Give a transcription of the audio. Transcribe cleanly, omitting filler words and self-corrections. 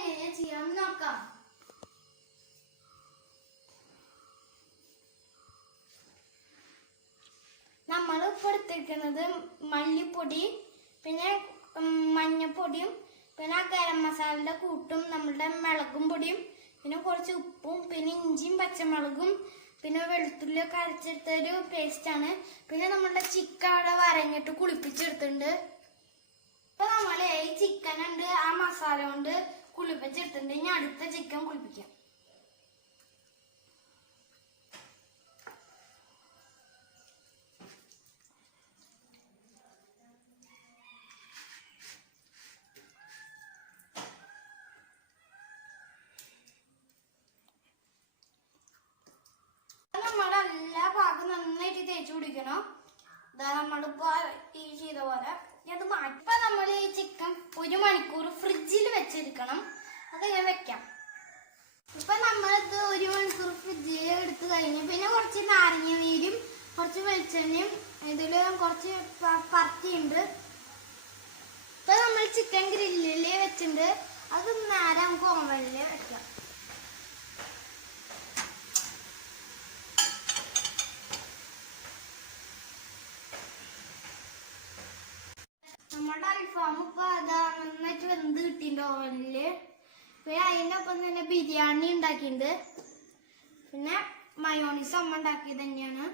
എങ്ങനെയാ ചെയ്യാൻ നോക്കാം. നമ്മൾ ഇപ്പോൾ എടുത്തിരിക്കുന്നത് മല്ലിപ്പൊടി, പിന്നെ മഞ്ഞപ്പൊടിയും, പിന്നെ ഗരം മസാലയുടെ കൂട്ടും, നമ്മളുടെ മുളകും പൊടിയും, പിന്നെ കുറച്ച് ഉപ്പും, പിന്നെ ഇഞ്ചിയും പച്ചമുളകും, പിന്നെ വെളുത്തുള്ളിയൊക്കെ അരച്ചെടുത്തൊരു പേസ്റ്റാണ്. പിന്നെ നമ്മളുടെ ചിക്കൻ അവിടെ വരങ്ങിട്ട് കുളിപ്പിച്ചെടുത്തിട്ടുണ്ട്. ഇപ്പൊ നമ്മള് ഈ ചിക്കൻ ഉണ്ട് ആ മസാല കൊണ്ട് കുളിപ്പിച്ചെടുത്തിട്ടുണ്ട്. ഇനി അടുത്ത ചിക്കൻ കുളിപ്പിക്കാം. നമ്മളെല്ലാ ഭാഗം നന്നായിട്ട് തേച്ച് പിടിക്കണം. ഇതാ നമ്മളിപ്പോ ഈ ചെയ്ത പോലെ അത് മാറ്റി. ഇപ്പൊ നമ്മൾ ഈ ചിക്കൻ 1 മണിക്കൂർ ഫ്രിഡ്ജിൽ വെച്ചിരിക്കണം. അതിങ്ങനെ വെക്കാം. ഇപ്പൊ നമ്മളിത് 1 മണിക്കൂർ ഫ്രിഡ്ജിൽ എടുത്ത് കഴിഞ്ഞ് പിന്നെ കുറച്ച് നാരങ്ങ നീരും കുറച്ച് വെളിച്ചെണ്ണയും ഇതില് കുറച്ച് പത്തിയുണ്ട്. ഇപ്പൊ നമ്മൾ ചിക്കൻ ഗ്രില്ലില് വെച്ചിട്ടുണ്ട്. അത് നേരെ നമുക്ക് ഓവനില് വെക്കാം. നമ്മുടെ അൽഫാം ഇപ്പൊ അതാ നന്നായിട്ട് വെന്ത് കിട്ടിയിട്ടുണ്ട് ഓവനില്. പിന്നെ അതിന്റെ ഒപ്പം തന്നെ ബിരിയാണി ഉണ്ടാക്കിയിട്ടുണ്ട്. പിന്നെ മയോണീസ് അമ്മ ഉണ്ടാക്കിയത് തന്നെയാണ്.